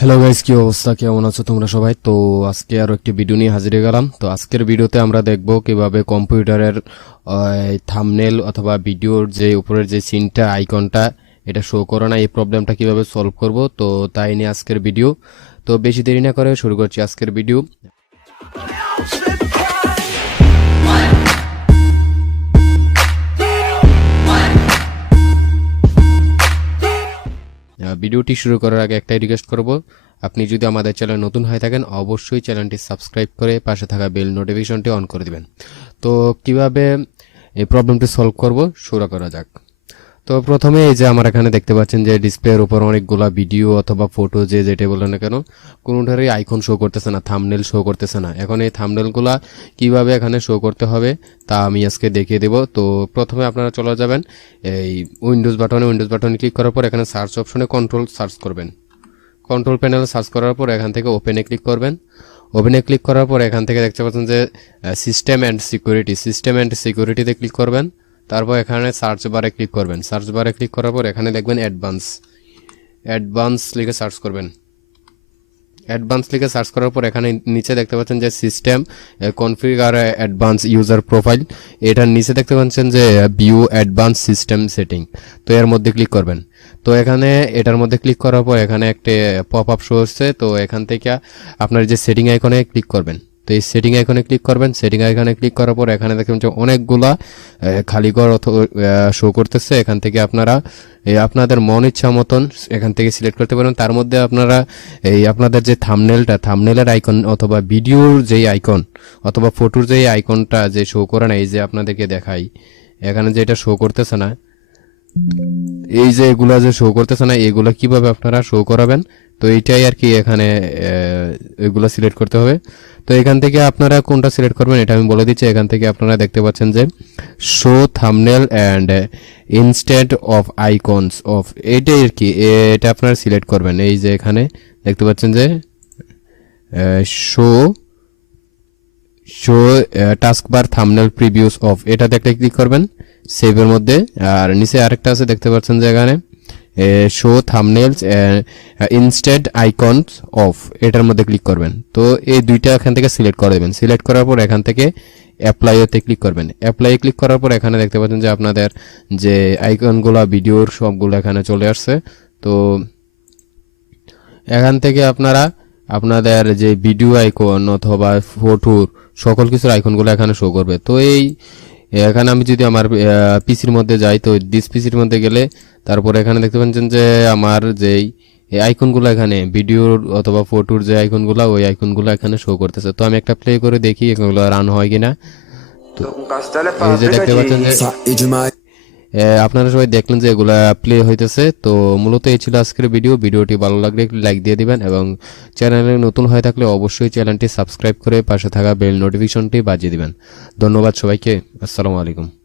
Hello guys, কি অবস্থা? কেমন আছো তোমরা সবাই? তো আজকে আরো একটি ভিডিও নিয়ে হাজির হয়ে গেলাম। তো আজকের ভিডিওতে আমরা দেখব কিভাবে কম্পিউটারের থাম্বনেল অথবা ভিডিওর যে উপরের যে সিনটা আইকনটা এটা শো করে না, এই প্রবলেমটা কিভাবে সলভ করব। তো তাই নিয়ে আজকের ভিডিও। তো বেশি দেরি না করে শুরু করছি আজকের ভিডিও। ভিডিওটি শুরু করার আগে একটাই রিকোয়েস্ট করব, আপনি যদি আমাদের চ্যানেল নতুন হয়ে থাকেন অবশ্যই চ্যানেলটি সাবস্ক্রাইব করে পাশে থাকা বেল নোটিফিকেশনটি অন করে দিবেন। তো কিভাবে এই প্রবলেমটি সলভ করব শুরু করা যাক। তো প্রথমে এই যে আমার এখানে দেখতে পাচ্ছেন যে ডিসপ্লের উপর অনেকগুলা ভিডিও অথবা ফটো যে যেটা বলেন না কেন কোনোটারই আইকন শো করতেছে না, থাম্বনেল শো করতেছে না। এখন এই থাম্বনেলগুলা কিভাবে এখানে শো করতে হবে তা আমি আজকে দেখিয়ে দেব। তো প্রথমে আপনারা চলে যাবেন এই উইন্ডোজ বাটনে ক্লিক করার পর এখানে সার্চ অপশনে কন্ট্রোল সার্চ করবেন। কন্ট্রোল প্যানেলে সার্চ করার পর এখান থেকে ওপেনে ক্লিক করবেন। ওপেনে ক্লিক করার পর এখান থেকে দেখতে পাচ্ছেন যে সিস্টেম অ্যান্ড সিকিউরিটিতে ক্লিক করবেন। তারপর এখানে সার্চ বারে ক্লিক করবেন। সার্চ বারে ক্লিক করার পর এখানে দেখবেন অ্যাডভান্স লিখে সার্চ করবেন। অ্যাডভান্স লিখে সার্চ করার পর এখানে নিচে দেখতে পাচ্ছেন যে system configure advance user profile, এটার নিচে দেখতে পাচ্ছেন যে ভিউ অ্যাডভান্স সিস্টেম সেটিং। তো এর মধ্যে ক্লিক করবেন। তো এখানে এটার মধ্যে ক্লিক করার পর এখানে একটা পপ আপ শো হচ্ছে। তো এখান থেকে আপনার যে সেটিং আইকনে ক্লিক করবেন। তো এই সেটিং আইকনে ক্লিক করবেন। সেটিং আইকনে ক্লিক করার পর এখানে দেখবেন যে অনেকগুলা খালি ঘর শো করতেছে। এখান থেকে আপনারা আপনাদের মন ইচ্ছা মতন এখান থেকে সিলেক্ট করতে পারেন। তার মধ্যে আপনারা এই আপনাদের যে থাম্বনেলের আইকন অথবা ভিডিওর যেই আইকন অথবা ফটোর যেই আইকনটা যে শো করে না, এই যে আপনাদেরকে দেখাই এখানে যে এটা শো করতেছে না, এই যে এগুলা যে শো করতেছে না, এগুলা কিভাবে আপনারা শো করাবেন। তো এইটাই আর কি এখানে এগুলো সিলেক্ট করতে হবে। তো এখান থেকে আপনারা কোনটা সিলেক্ট করবেন এটা আমি বলে দিচ্ছি। এখান থেকে আপনারা দেখতে পাচ্ছেন যে show thumbnail and instead of icons of, এইটাই আর কি, এটা আপনারা সিলেক্ট করবেন। এই যে এখানে দেখতে পাচ্ছেন যে show show taskbar thumbnail previews of, এটাতে একটা ক্লিক করবেন সেভের মধ্যে। আর নিচে আরেকটা আছে দেখতে পাচ্ছেন যে এখানে শো থাম্বনেলস ইনস্টেড আইকনস অফ, এটার মধ্যে ক্লিক করবেন। তো এই দুইটা এখান থেকে সিলেক্ট করে দেবেন। সিলেক্ট করার পর এখান থেকে অ্যাপ্লাইতে ক্লিক করবেন। অ্যাপ্লাই ক্লিক করার পর এখানে দেখতে পাচ্ছেন যে আপনাদের যে আইকনগুলো ভিডিওর সবগুলো এখানে চলে আসছে। তো এখান থেকে আপনারা আপনাদের যে ভিডিও আইকন অথবা ফটোর সকল কিছুর আইকনগুলো এখানে শো করবে। তো এই এখানে আমি যদি আমার পিসির মধ্যে যাই, তো ডিস পিসির মধ্যে গেলে তারপর এখানে দেখতে পাচ্ছেন যে আমার যেই এই আইকনগুলো এখানে ভিডিওর অথবা ফটোর যে আইকনগুলো ওই আইকনগুলো এখানে শো করতেছে। তো আমি একটা প্লে করে দেখি এগুলো রান হয় কিনা। তো এই যে দেখতে পাচ্ছেন যে আপনারা সবাই দেখলেন যে এগুলা প্লে হইতেছে। তো মূলত এই ছিল আজকের ভিডিওটি ভালো লাগলে একটু লাইক দিয়ে দিবেন এবং চ্যানেলে নতুন হয়ে থাকলে অবশ্যই চ্যানেলটি সাবস্ক্রাইব করে পাশে থাকা বেল নোটিফিকেশনটি বাজিয়ে দিবেন। ধন্যবাদ সবাইকে। আসসালামু আলাইকুম।